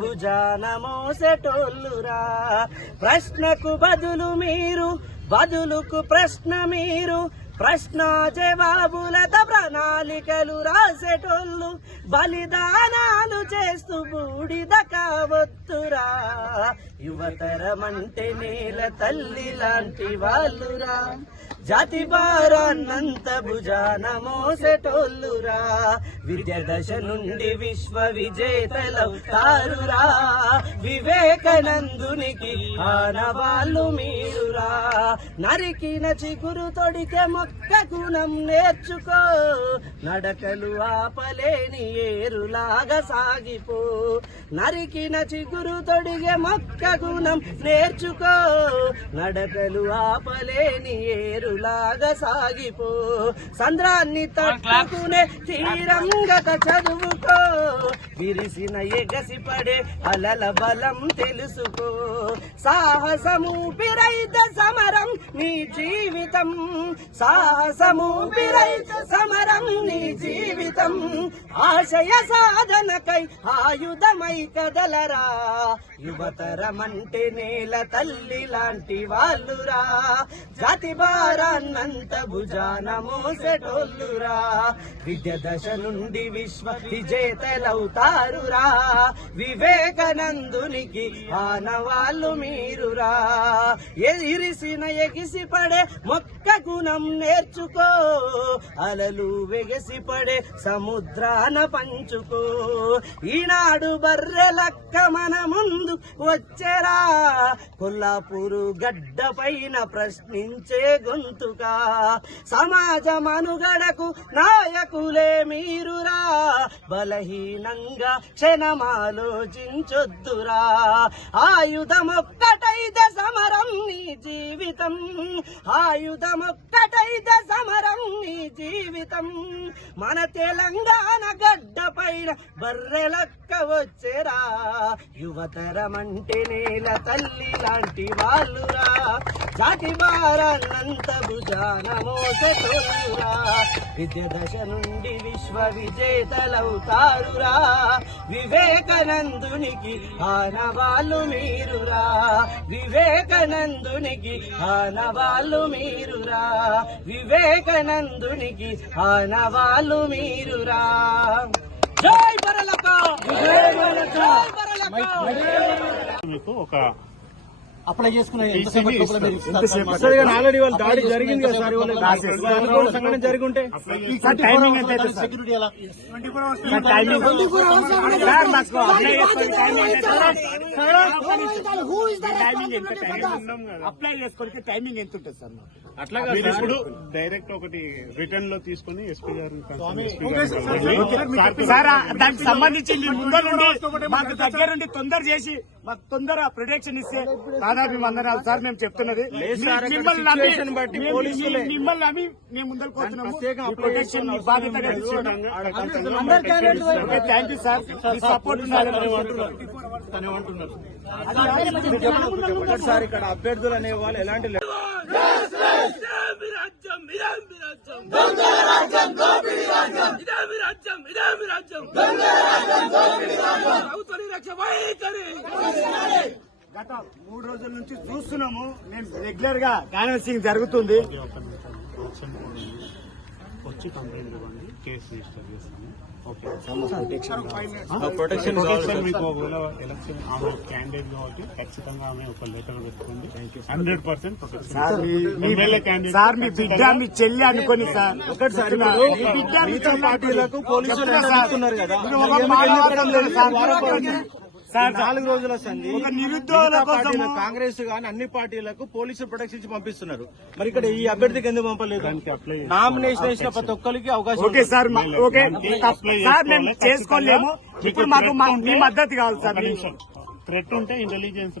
భుజాన మోసెటోళ్ళురా ప్రశ్నకు బదులు మీరు బదులుకు ప్రశ్న మీరు. ప్రశ్న జవాబులతో ప్రణాళికలు రాసేటోళ్ళు బలిదానాలు చేస్తూ బూడిద కావత్తురా యువతరమంటే నేల తల్లి లాంటి వాళ్ళురా. జాతి భారాన్నంత భుజాన మోసెటోళ్ళురా విద్య దశ నుండి విశ్వ విజేతలవుతారురా వివేకనందునికి ఆనవాళ్ళు మీరురా. నరికిన చిగురు తొడితే మొక్క గుణం నేర్చుకో. నడకలు ఆపలేని ఏరులాగా సాగిపో. నరికిన చిగురు తొడిగే మొక్క గుణం నేర్చుకో. నడకలు ఆపలేని ఏరు ఏరులాగా సాగిపో. సంద్రాన్ని తట్టుకునే తీరంగత చదువుకో. విరిసిన ఎగసి పడే అలల బలం తెలుసుకో. సాహసము పిరైత సమరం నీ జీవితం. సాహసము పిరైత సమరం నీ జీవితం ఆశయ సాధనకై ఆయుధమై కదలరా. యువతరమంటే నేల తల్లి లాంటి వాళ్ళురా. జాతి భారాన్నంత భుజాన మోసెటోళ్ళురా. విద్య దశ నుండి విశ్వ విజేతలవుతారురా. వివేకానందునికి ఆనవాళ్ళు మీరురా. ఎగిరిసిన ఎగిసి పడే మొక్క గుణం నేర్చుకో. అలలు వెగసి పడే సముద్రాన పంచుకో. ఈనాడు బర్రెలక్క మన ముందు వచ్చేరా. కొల్లాపూరు గడ్డ పైన ప్రశ్నించే గొంతుగా సమాజ మనుగడకు నాయకులే మీరురా. బలహీనంగా క్షణమాలోచించొద్దురా ఆయుధమొక్కటైతే సమరం జీవితం. ఆయుధమొక్కటైద సమరం నీ జీవితం. మన తెలంగాణ గడ్డ పైన బర్రెలక్క వచ్చేరా. యువతరమంటే నేల తల్లి లాంటి వాళ్ళురా. జాతి భారాన్నంత భుజాన మోసతోరురా విద్య దశ నుండి విశ్వ విజేతలవుతారురా. వివేకానందునికి ఆనవాళ్ళు మీరురా. వివేకనందునికి వివేకానందునికి ఆనవాళ్ళు మీరురా. వివేకానందునికి ఆనవాళ్ళు మీరురా. జై బరలక! జై బరలక! మీకు ఒక అప్లై చేసుకున్న ఎంతసేపటి లోపల మీరు ఇస్తారు? సార్ మాకు? సార్ కానీ ఆల్రెడీ వాళ్ళ దాడి జరిగింది కదా సార్ ఇవాళ అనుకోని సంఘటన జరిగి ఉంటే సార్ టైమింగ్ ఎంత అవుతుంది సెక్యూరిటీ ఎలా? టైమింగ్ అప్లై టైమింగ్ ఎంత? ఉంటుంది సార్? అట్లా మీరు ఇప్పుడు డైరెక్ట్ ఒకటి రిటర్న్లో తీసుకుని ఎస్పీ సార్ ఆ దానికి సంబంధించి మీ ముందర నుండి మాకు దగ్గర నుండి తొందర చేసి మాకు తొందర ప్రొటెక్షన్ ఇస్తే వందనాలు సార్ మేము చెప్తున్నది మిమ్మల్ని నమ్మి మేము- ముందరకు పోతున్నాము ప్రొటెక్షన్ బాధ్యతగా థ్యాంక్ యూ సార్ మీ సపోర్ట్ సార్ ఇక్కడ అభ్యర్థులు అనే వాళ్ళు ఎలాంటి లే- గత మూడు రోజుల నుంచి చూస్తున్నాము. మేము రెగ్యులర్గా క్యాన్వసింగ్ జరుగుతుంది. వచ్చి కంప్లైంట్ ఇవ్వండి. కేసు రిజిస్టర్ చేస్తాము. ఓకే. ప్రొటెక్షన్ ప్రొటెక్షన్ మీకు ఒకవేళ ఎలక్షన్ ఆమె క్యాండిడేట్ కాబట్టి ఖచ్చితంగా ఆమె ఒక లెటర్ పెట్టుకోండి. హండ్రెడ్ పర్సెంట్ సార్ మీ- మీ- ఎమ్మెల్యే క్యాండిడేట్ సార్ మీ బిడ్డ మీ చెల్లి అనుకోని సార్. ఒకటి సార్ బిడ్డ పార్టీలకు పోలీసులు కదా? నాలుగు రోజుల సంధి కాంగ్రెస్ గాని అన్ని పార్టీలకు పోలీసులు ప్రొటెక్షన్ ఇచ్చి పంపిస్తున్నారు. మరి ఇక్కడ ఈ అభ్యర్థికి ఎందుకు పంపలేదు? దానికి అప్లై చేసుకోవాలి. నామినేషన్ వేసిన ప్రతి ఒక్కరికి అవకాశం ఓకే. సార్ ఓకే సార్ మేము. చేసుకోలేము. ఇప్పుడు మీకు మా- మద్దతు కావాలి సార్ థ్రెట్ ఉంటే ఇంటెలిజెన్స్